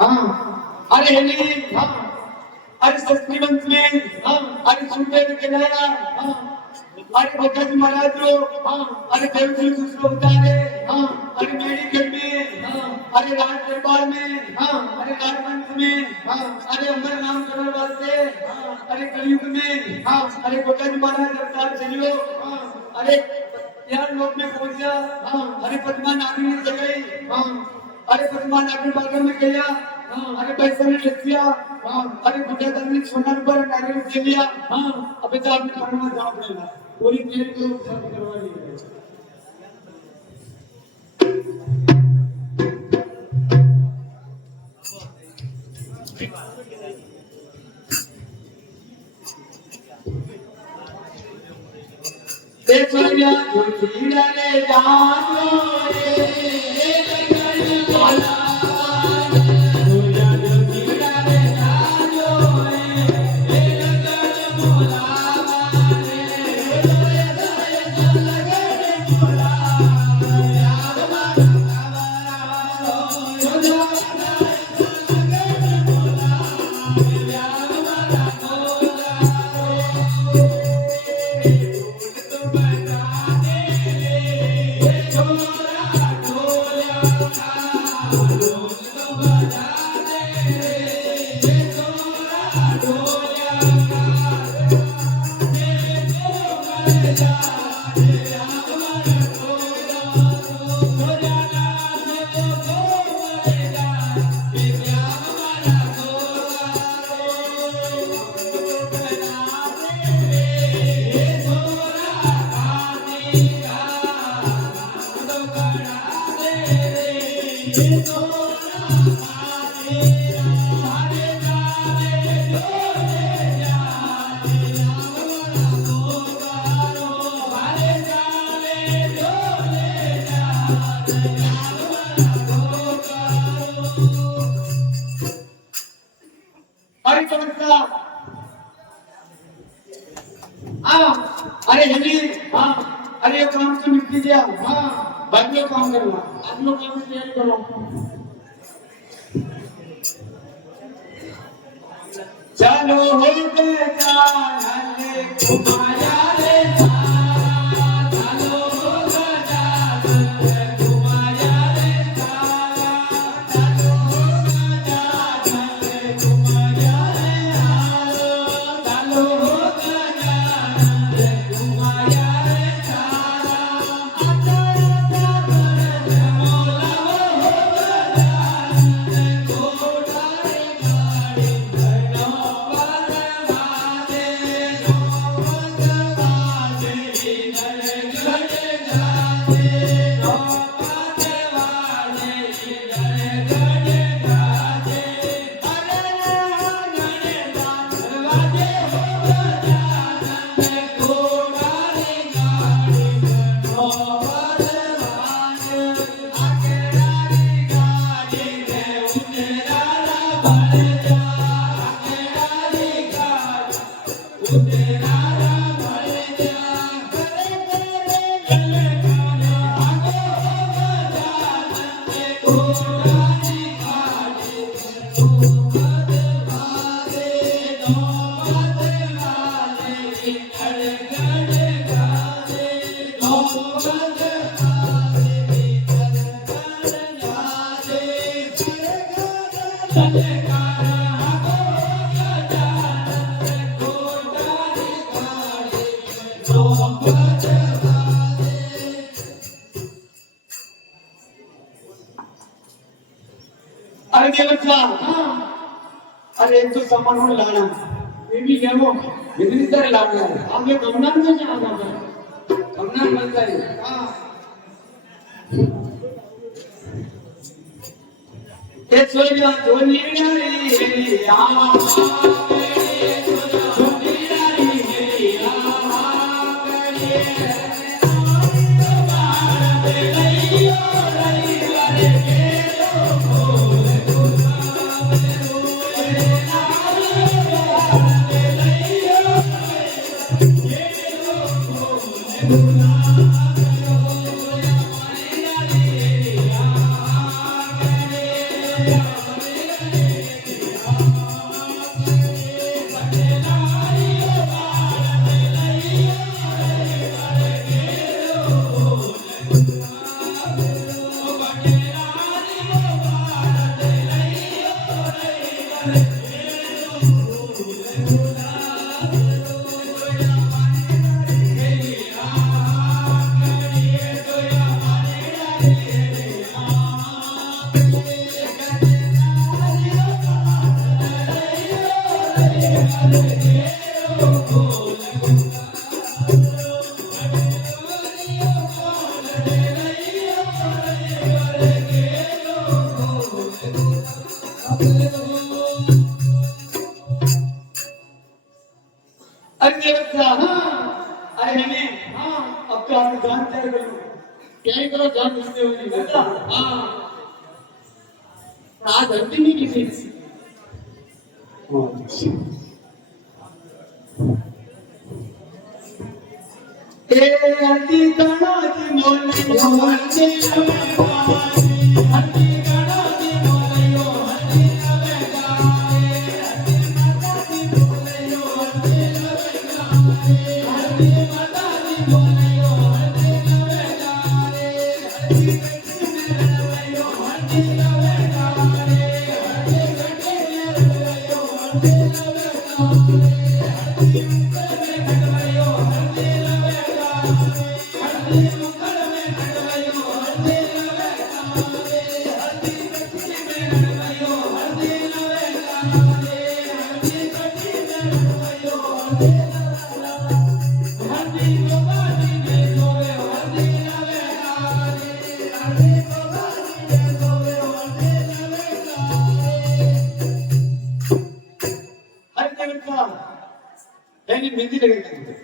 हाँ अरे हेली हाँ अरे सस्तीवंश में हाँ अरे सुनते के लाया हाँ अरे भगत महाराज जो अरे देवजी दूसरो उतारे अरे मेडिकल में अरे राज दरबार में अरे राजवंश में अरे अमर नाम करण वास्ते अरे कलयुग में अरे भगत महाराज अवतार चलियो अरे यार लोक में पहुंच गया अरे पद्मा नामी ने जगई अरे पद्मा नामी बाग में गया अरे पैसा ने लिया अरे भगत ने सोना पर नारियल दे लिया अबे तो आपने पढ़ना जाओ पड़ेगा पूरी तेल को खत्म करवा दी ते सोनिया झूठीड़ा ले जानो रे लगन वाला सोनिया झूठीड़ा ले जानो रे लगन वाला अरे चमत्कार अरे हेली अरे ये काम तो निपटी गया बाद में काम करना आप लोग काम की तैयारी करो चलो हो गए जाने घुमाया रे चलो हो गए जाने घुमाया रे चलो हो गए जाने घुमाया रे चलो हो गए जाने घुमाया रे आता मोला हो गए जाने घोड़ा रे अरे देवता अरे एक तो सामान हो लाना बेबी गेमो इतनी तरह लाना है आगे गमनान में जाना है हमने बनता है ते सोनिया झूठीड़ा रे अरे देवता हाँ अरे मैंने हाँ अब तो आप जान तय कर लो क्या ही करो जान बुझते हुए नहीं अच्छा। हाँ आज धरती नहीं किसी ए हल्दी कणा की मोलियो हल्दी हल्दी कणा की मोलियो हल्दी लवे गाए हल्दी माता की मोलियो हल्दी लवे गाए हल्दी माता की मोलियो हल्दी लवे गाए हल्दी कटी में रवैयो हल्दी लवे गाए हल्दी कटी में रवैयो हल्दी लवे गाए हल्दी मुकर में खटवैयो हल्दी लवे गाए हल्दी मुकर में खटवैयो हल्दी लवे गाए हल्दी कटी में रवैयो हल्दी लवे गाए हल्दी कटी में रवैयो हल्दी लवे गाए हल्दी गोबानी में सोवे हल्दी लवे गाए हल्दी गोबानी में सोवे हल्दी लवे गाए हर देवता यानी मेहंदी लगेगी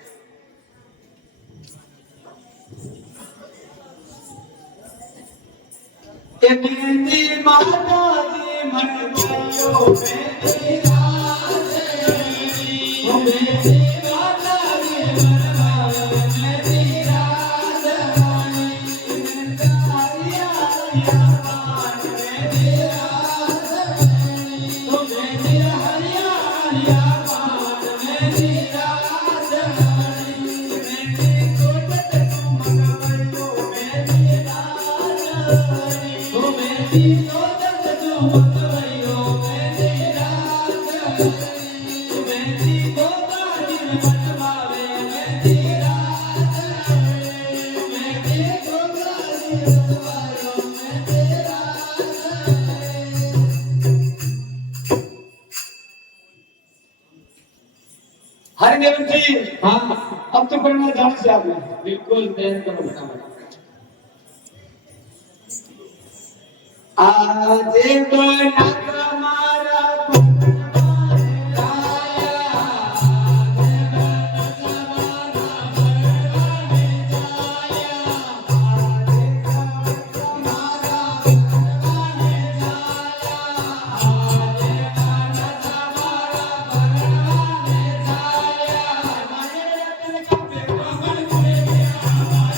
ये मेहंदी माता जी मन बोलो मेहंदी रात ओ मेहंदी माता जी मन बोलो मेहंदी रात मेहंदी हरिया हरिया मान मेहंदी रात ओ मेहंदी हरिया हरिया मान मेहंदी रात मेहंदी कोटक तुम मगवयो मेहंदी रात ओ मेहंदी कोटक तुम मगवयो मेहंदी रात ओ मेहंदी गोपाली मनवावे मेहंदी रात ओ मेहंदी गोपाली मनवायो मेहंदी रात हरि देव जी हाँ अब तो पढ़ना जान से आपने बिल्कुल तैयार करो बताओ आजे बना हमारा बनवाने आया आजे बना हमारा बनवाने आया आजे बना हमारा बनवाने आया आजे बना हमारा बनवाने आया हमारे रतन का बेगमन करे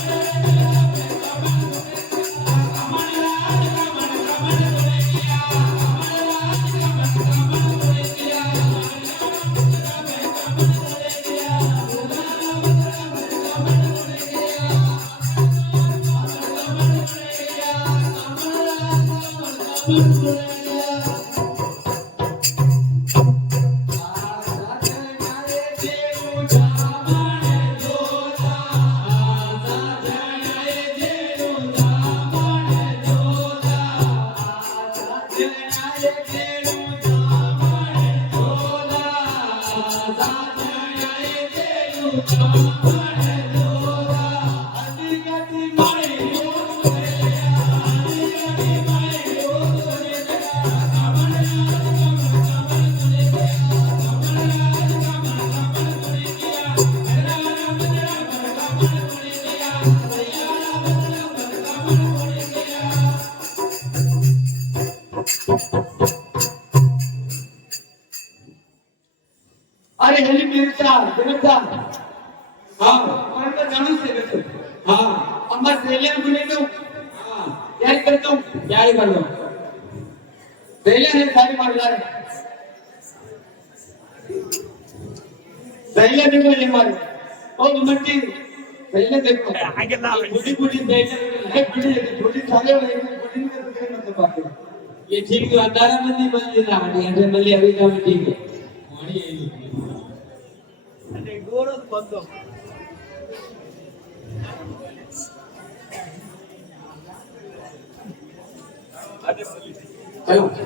अरे हेली मिर्चा देवता हाँ और तो जानू से बेचो हाँ अम्मा सेलिया बुने लो हाँ यार करता हूँ क्या ही कर लो सेलिया ने सारी मार डाले सेलिया देखो ये मारे ओ मट्टी सेलिया देखो बुढ़ी बुढ़ी देख है बुढ़ी छोटी साले वाले बुढ़ी में तो कहीं मत पाते એ ઠીક છે તારા મંદી મંદી ના આડી આજે મળી આવી તો ઠીક છે વાણી આવી અને ગોળો બંધો કયો છે